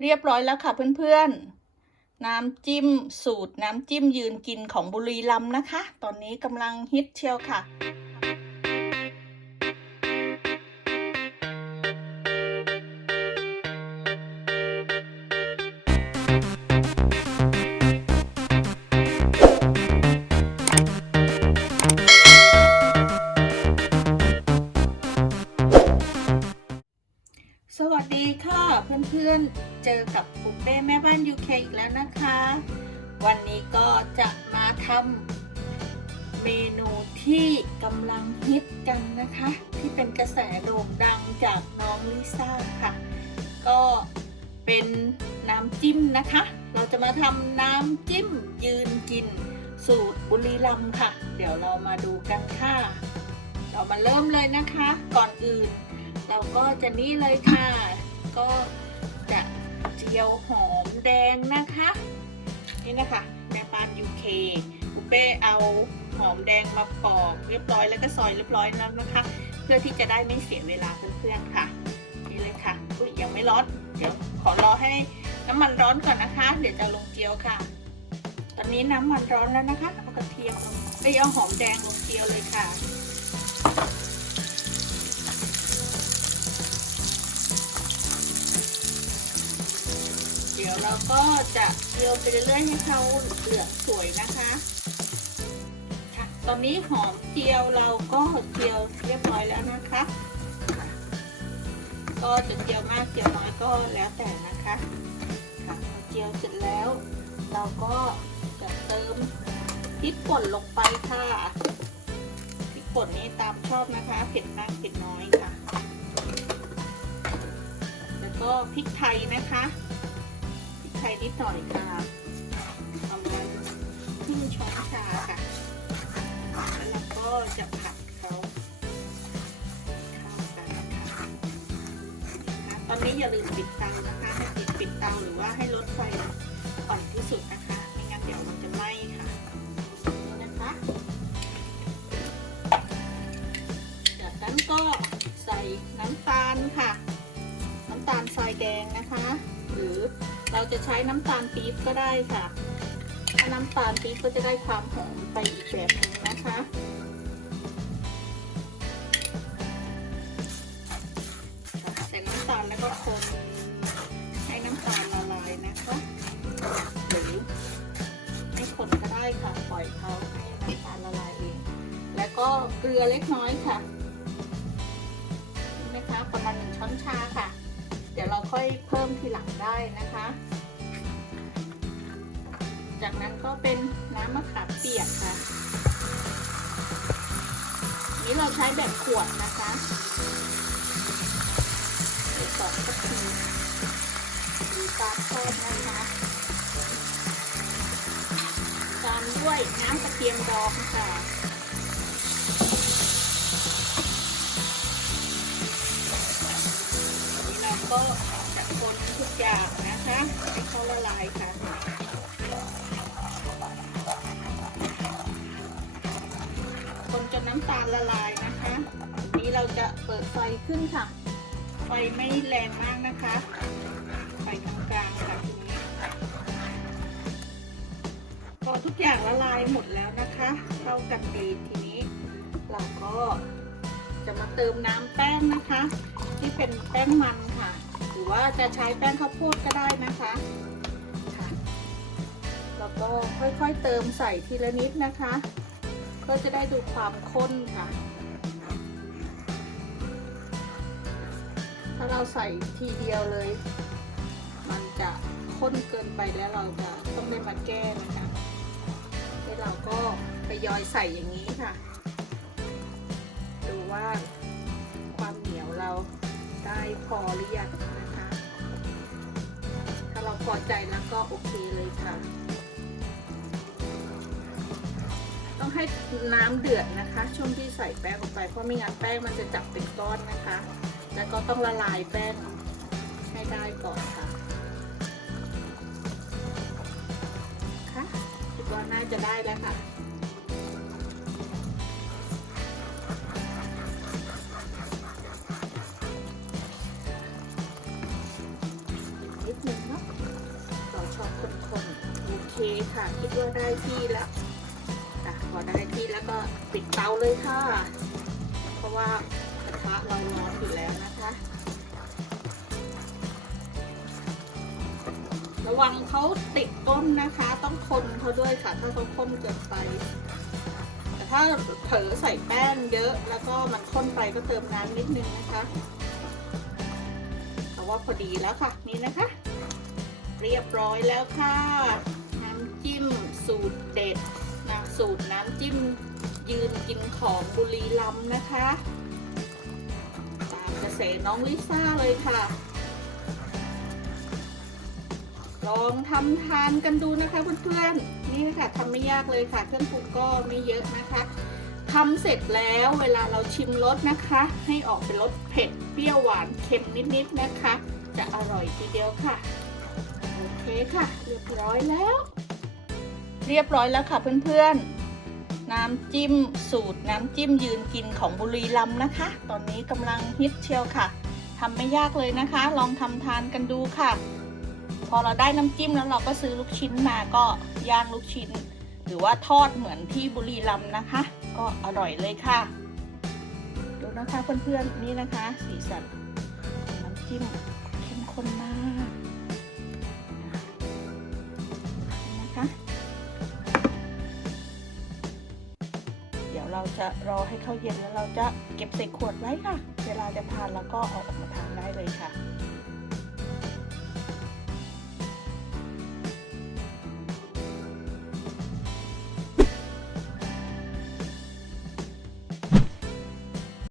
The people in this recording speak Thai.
เรียบร้อยแล้วค่ะเพื่อนๆ น้ำจิ้มสูตรน้ำจิ้มยืนกินของบุรีรัมนะคะ ตอนนี้กำลังฮิตเชียวค่ะ สวัสดีค่ะเพื่อนๆ เจอกับปุเป้แม่บ้าน UK อีกแล้วนะคะ วันนี้ก็จะมาทำเมนูที่กำลังฮิตกันนะคะ ที่เป็นกระแสโด่งดังจากน้องลิซ่าค่ะ ก็เป็นน้ำจิ้มนะคะ เราจะมาทำน้ำจิ้มยืนกินสูตรบุรีรัมย์ค่ะ เดี๋ยวเรามาดูกันค่ะ เรามาเริ่มเลยนะคะ ก่อนอื่นเราก็จะนี่เลยค่ะ ก็จะเจียวหอมแดงนะคะ นี่นะคะแม่ปานยูเคปุเป้เอาหอมแดงมาปอกเรียบร้อยแล้วก็ซอยเรียบร้อยแล้วนะคะ เพื่อที่จะได้ไม่เสียเวลาเพื่อนๆค่ะ นี่เลยค่ะอุ้ยยังไม่ร้อนเดี๋ยวขอรอให้น้ำมันร้อนก่อนนะคะ เดี๋ยวจะลงเจียวค่ะ ตอนนี้น้ำมันร้อนแล้วนะคะเอากระเทียมลงไปเอาหอมแดงลงเจียวเลยค่ะ ดี๋ยวเราก็จะเจียวไปเรื่อยๆให้เขาเหลืองสวยนะคะค่ะตอนนี้หอมเจียวเราก็เจียวเรียบร้อยแล้วนะคะ ก็จะเจียวมากเจียวน้อยก็แล้วแต่นะคะค่ะเจียวเสร็จแล้ว เราก็จะเติมพริกป่นลงไปค่ะพริกป่นนี้ตามชอบนะคะเผ็ดมากเผ็ดน้อยค่ะ แล้วก็พริกไทยนะคะ นิดหน่อยค่ะประมาณครึ่งช้อนชาค่ะ แล้วเราก็จะผัดเขาเข้ากันค่ะตอนนี้อย่าลืมปิดเตานะคะให้ปิดปิดเตาหรือว่าให้ลดไฟอ่อนที่สุดนะคะไม่งั้นเดี๋ยวมันจะไหม้ค่ะนะคะจากนั้นก็ใส่น้ำตาลค่ะ น้ำตาลทรายแดงนะคะ หรือ เราจะใช้น้ำตาลปี๊บก็ได้ค่ะ ถ้าน้ำตาลปี๊บก็จะได้ความหอมไปอีกแบบหนึงนะคะใส่น้ำตาลแล้วก็คนให้น้ำตาลละลายนะคะหรือไม่คนก็ได้ค่ะปล่อยเขาให้น้ำตาลละลายเอง แล้วก็เกลือเล็กน้อยค่ะนะคะประมาณหนึ่งช้อนชาค่ะ เดี๋ยวเราค่อยเพิ่มทีหลังได้นะคะ จากนั้นก็เป็นน้ำมะขามเปียกค่ะ นี้เราใช้แบบขวดนะคะส่องกะทิหรือตามชอบนะคะตามด้วยน้ำกระเทียมดองค่ะ ก็คนทุกอย่างนะคะให้เขาละลายค่ะคนจนน้ำตาลละลายนะคะทีนี้เราจะเปิดไฟขึ้นค่ะ ไฟไม่แรงมากนะคะ ไฟกลางๆค่ะทีนี้พอทุกอย่างละลายหมดแล้วนะคะเข้ากันดีทีนี้ เราก็จะมาเติมน้ำแป้งนะคะ ที่เป็นแป้งมัน หรือว่าจะใช้แป้งข้าวโพดก็ได้นะคะแล้วก็ค่อยๆเติมใส่ทีละนิดนะคะ ก็จะได้ดูความข้นค่ะ ถ้าเราใส่ทีเดียวเลย มันจะข้นเกินไปแล้วเราจะต้องได้มาแก้นะคะแล้วเราก็ไปยอยใส่อย่างนี้ค่ะ ดูว่าความเหนียวเราได้พอหรือยัง เราพอใจแล้วก็โอเคเลยค่ะ ต้องให้น้ำเดือดนะคะ ช่วงที่ใส่แป้งลงไปเพราะไม่งั้นแป้งมันจะจับเป็นก้อนนะคะ แล้วก็ต้องละลายแป้งให้ได้ก่อนค่ะค่ะคิดว่าน่าจะได้แล้วค่ะนิดนึงค่ะ คค่ะ คิดว่าได้ที่แล้วอะพอได้ที่แล้วก็ปิดเตาเลยค่ะ เพราะว่ากระทะเราร้อนอยู่แล้วนะคะ ระวังเขาติดก้นนะคะ ต้องคนเขาด้วยค่ะ ถ้าเขาข้นเกินไป แต่ถ้าเผลอใส่แป้งเยอะแล้วก็มันข้นไปก็เติมน้ำนิดนึงนะคะแต่ว่าพอดีแล้วค่ะ นี่นะคะ เรียบร้อยแล้วค่ะ จิ้มสูตรเด็ดนะสูตรน้ำจิ้มยืนกินของบุรีรัมย์นะคะ ตามกระแสน้องลิซ่าเลยค่ะ ลองทำทานกันดูนะคะเพื่อนๆนี่นะคะทำไม่ยากเลยค่ะ เครื่องปรุงก็ไม่เยอะนะคะทำเสร็จแล้วเวลาเราชิมรสนะคะ ให้ออกเป็นรสเผ็ดเปรี้ยวหวานเค็มนิดๆนะคะ จะอร่อยทีเดียวค่ะ โอเคค่ะ เรียบร้อยแล้ว เรียบร้อยแล้วค่ะเพื่อนๆ น้ำจิ้มสูตรน้ำจิ้มยืนกินของบุรีรัมย์นะคะ ตอนนี้กำลังฮิตเชียวค่ะทำไม่ยากเลยนะคะ ลองทำทานกันดูค่ะ พอเราได้น้ำจิ้มแล้วเราก็ซื้อลูกชิ้นมาก็ย่างลูกชิ้น หรือว่าทอดเหมือนที่บุรีรัมย์นะคะ ก็อร่อยเลยค่ะ ดูนะคะเพื่อนๆนี่นะคะ สีสันน้ำจิ้มเข้มข้นมากนะคะ เราจะรอให้เข้าเย็นแล้วเราจะเก็บใส่ขวดไว้ค่ะ เวลาจะทานแล้วก็เอาออกมาทานได้เลยค่ะ